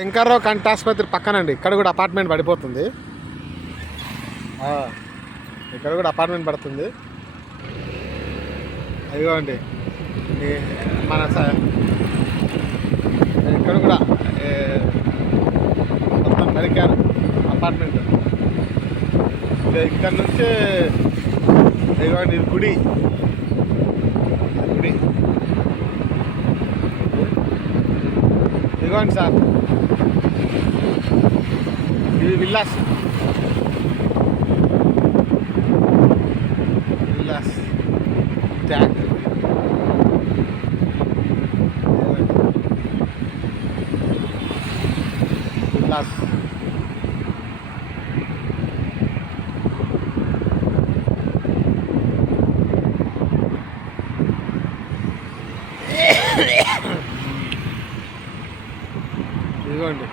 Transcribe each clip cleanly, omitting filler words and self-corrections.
శంకర్రావు కంటి ఆసుపత్రి పక్కనండి. ఇక్కడ కూడా అపార్ట్మెంట్ పడిపోతుంది. ఇక్కడ కూడా అపార్ట్మెంట్ పడుతుంది. అదిగోండి మన ఇక్కడ కూడా మొత్తం నరికారు అపార్ట్మెంట్. ఇక్కడ నుంచి ఇదిగోండి ఇది గుడి. ఇదిగోండి సార్, ఇది విల్లాస్ ట్యాంక్. విల్లాస్ ఇదిగోండి.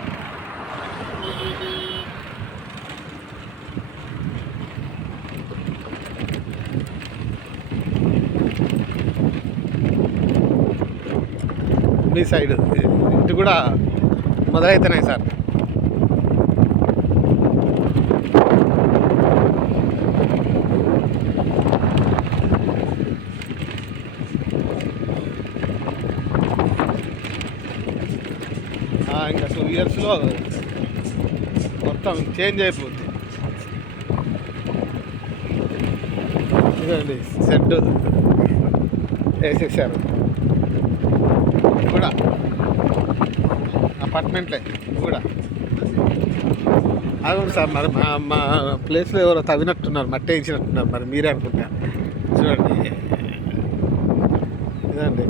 మీ సైడ్ ఇటు కూడా మొదలవుతున్నాయి సార్. ఇంకా 2 ఇయర్స్లో మొత్తం చేంజ్ అయిపోతుంది. ఇదండి షెడ్ వేసేసారు. కూడా అపార్ట్మెంట్లే కూడా. అవును సార్, మరి మా ప్లేస్లో ఎవరో తవ్వినట్టున్నారు, మట్టి వేయించినట్టున్నారు. మరి మీరే అనుకుంటా. చూడండి ఇదండి